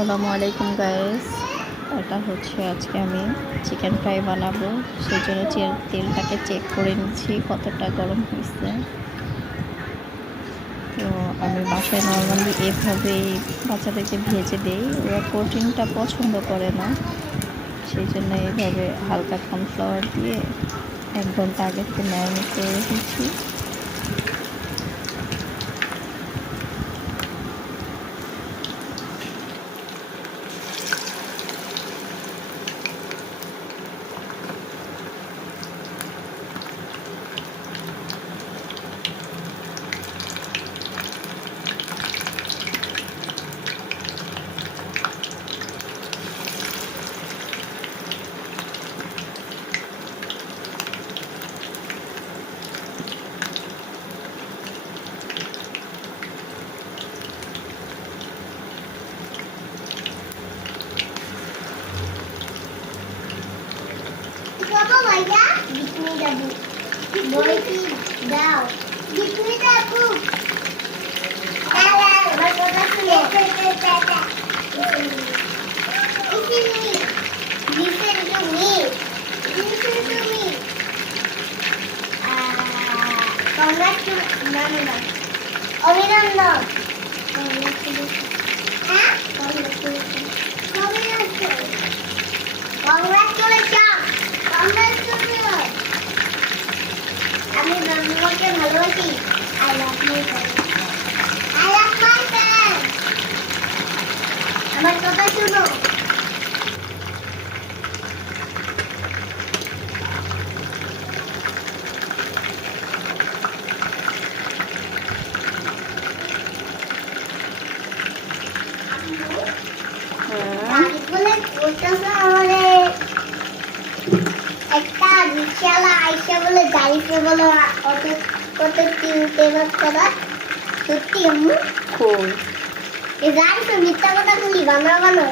আসসালামু আলাইকুম গাইস। এটা হচ্ছে আজকে আমি চিকেন ফ্রাই বানাবো, সেই জন্য তেলটাকে চেক করে নিচ্ছি কতটা গরম হয়েছে। তো আমি বাসায় নর্মালি এভাবেই বাচ্চাদেরকে ভেজে দিই, ওরা প্রোটিনটা পছন্দ করে না, সেই জন্য এইভাবে হালকা কর্নফ্লাওয়ার দিয়ে 1 ঘন্টা আগে থেকে ম্যারিনেট করে রেখেছি। Bapak banyak bikin dabu, boleh daw, bikin dabu. Kalau bapak sudah Listen to me. Congrats to Nanda. Ominandam. Huh? Congratulations. আমি বাবাকে ভালোবাসি। I love my friend. আমার কথা শুনো। বলে একটা রিক্সাওয়ালা আইসা বলে গাড়িতে বলে অত কত কিনতে করা সত্যি আম্মু? কই এই গাড়ি তো মিথ্যা কথা বলি বানাবানো